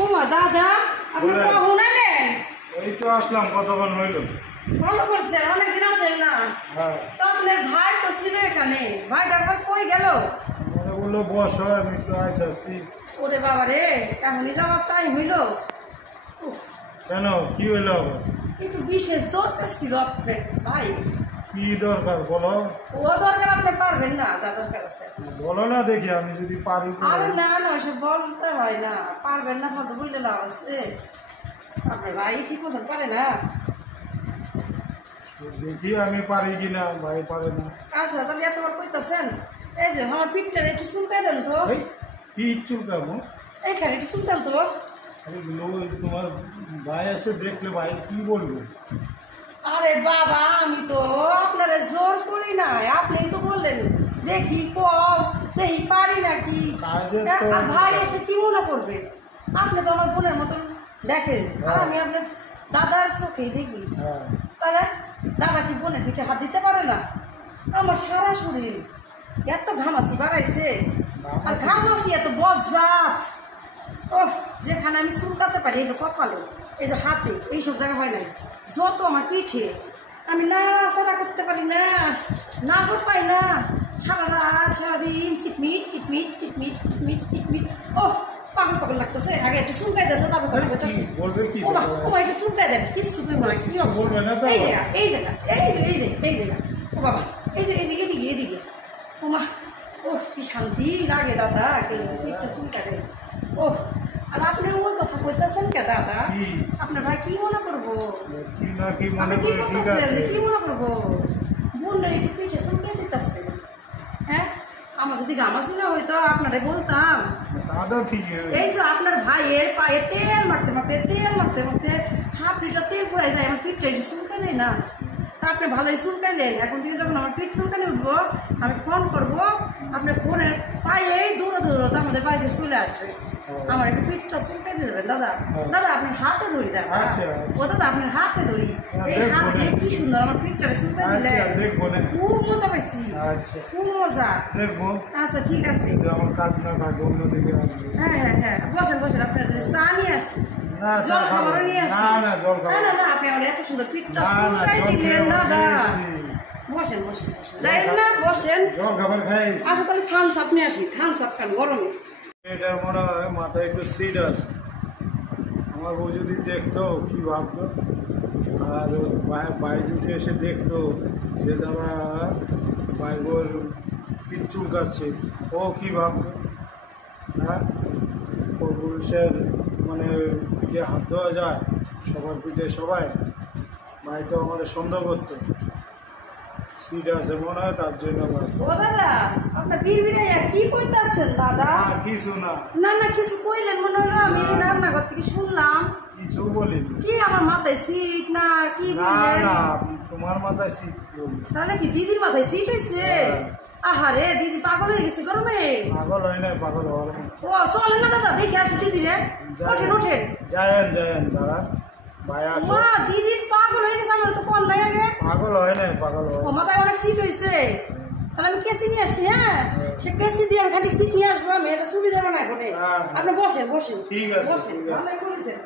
ও মা দাদা আপনি কখন এলেন? এই তো আসলাম, কতক্ষণ হইল। ভালো করছেন, অনেকদিন আসেন না। হ্যাঁ, তো আপনার ভাই তো ছিল এখানে, ভাই ডাক্তার কই গেল? মানে বললো বস, আমি একটু আইতাছি। ওরে বাবা রে, এখনই যাওয়ার টাইম হইল। উফ, কেন, কি হইল আবার? একটু বিশেষ দরকার ছিল আপনার ভাই। কি দরকার বলো? ও দরকার আপনি পারবেন না, যা দরকার আছে বলো না দেখি, আমি যদি পারি। আরে না না, ওইসব বলতে হয় না, পারবেন না ভালো বুঝলে লাভ আছে। আপনার ভাই ঠিক মতন পারে না। দেখি আমি পারি কিনা, ভাই পারে না। আচ্ছা তাহলে এতবার কইতাছেন, এই যে আমার পিঠটা একটু চুলকাই দেন তো। এই পিঠ চুলকাবো? এইখানে একটু চুলকান তো। আরে তোমার ভাই আছে, দেখলে ভাই কি বলবে? আরে বাবা, আমি তো আপনারে জোর করি নাই, আপনি তো বললেন দেখি দেখি পারি নাকি। আর ভাই এসে কি মনে করবে? আপনি তো আমার বোনের মতন দেখেন, আর আমি আপনার দাদার চোখেই দেখি। তাহলে দাদা কি বোনের পিঠে হাত দিতে পারে না? আমার সারা শরীর এত ঘামাচি বাড়াইছে, আর ঘামাচি এত বজ্জাত। ওহ, যেখানে আমি চুলকাতে পারি, এই যে কপালে, এই যে হাতে, এইসব জায়গা হয় নাই, যত আমার পিঠে আমি নাড়াচাড়া করতে পারি না, নাগর পাই না, সারা রাত সারাদিন চিটমিট চিটমিট চিটমিট চিটমিট চিটমিট। ওহ, পাগল পাগল লাগতেছে। আগে একটু চুলকাই দেন তো, তারপর কথা বলতেছে। ও একটু চুলকাই দেন, কিছু করবো না। কি অবস্থা? এই জায়গা এই জায়গা এই যে এই যে এই জায়গা, ও বাবা, এই যে এই যে এদিকে এদিকে, ও মা, ওহ কি শান্তি লাগে দাদা, পিঠটা চুলকাই দেন। ওহ, আর আপনি ওই কথা কইতেছেন কে দাদা? আপনার ভাই কি মনে করবো? কি মনে করবো? বোন একটু পিঠে চুলকাই দিতেছে। হ্যাঁ, আমার যদি গামাছি না হইতো আপনারে বলতাম। এই যে আপনার ভাইয়ের পায়ে তেল মারতে মারতে হাফ লিটার তেল পড়ে যায়, আমার পিঠটা একটু চুলকাই দেয় না। তা আপনি ভালোই চুলকাইলেন, এখন থেকে যখন আমার পিঠ চুলকানি উঠবো, আমি ফোন করবো, আপনার ফোনের পায়ে দৌড়া আমাদের বাড়িতে চলে আসবে। আমার একটু পিঠটা চুলকাই দিয়ে দেবেন দাদা। দাদা আপনার হাতে ধরি, দাদা ও দাদা আপনার হাতে ধরি, এই হাত দিয়ে কি সুন্দর আমার পিঠটা চুলকাই দিলে, খুব মজা পাইছি, খুব মজা। আচ্ছা ঠিক আছে, হ্যাঁ হ্যাঁ হ্যাঁ, বসেন বসেন, আপনার যদি চা নিয়ে আসি, জল খাবারও নিয়ে আসি। না না, আপনি আমার এত সুন্দর পিঠটা চুলকাই দিলেন দাদা। বসেন বসেন বসেন, যাই না বসেন। আচ্ছা তাহলে থামস আপ নিয়ে আসি, থামস আপ খান গরমে। এটা মনে হয় মাথায় একটু সিট আছে। আমার বউ যদি দেখতো কি ভাবতো, আর ভাই যদি এসে দেখতো যে দাদা ভাই বোর পিঠ চুলকাচ্ছে, ও কি ভাবতো? হ্যাঁ, ও পুরুষের মানে পিঠে হাত দেওয়া যায়, সবার পিঠে সবাই। ভাই তো আমাদের সন্দেহ করতো, সিট আছে মনে হয়, তার জন্য। ও দাদা, আপনার বিড়বিড়াইয়া কি কইতাছেন দাদা? কিছু না। না না, কিছু কইলেন মনে হলো, আমি রান্নাঘর থেকে শুনলাম। কিছু বলিনি। কি আমার মাথায় সিট না কি বললেন? না, তোমার মাথায় সিট বলি। তাহলে কি দিদির মাথায় সিট হয়েছে? আহারে, দিদি পাগল হয়ে গেছে গরমে। পাগল হয় না, পাগল হওয়ার। ও চলেন না দাদা, দেখে আসি দিদি রে। ওঠেন ওঠেন, যায়েন দাদা, ভাই আসো। মা দিদি পাগল হয়ে গেছে, আমার তো কোন নাই আগে। পাগল হয় না, পাগল হয়। ও মাথায় অনেক সিট হয়েছে, তাহলে আমি কেসি নিয়ে আসি। হ্যাঁ, সে কেসি দিয়ে আমি খালি সিট নিয়ে আসবো, আমি এটা সুবিধা না এখন। আপনি বসেন বসেন, ঠিক আছে, বসেন, ভালোই করেছেন।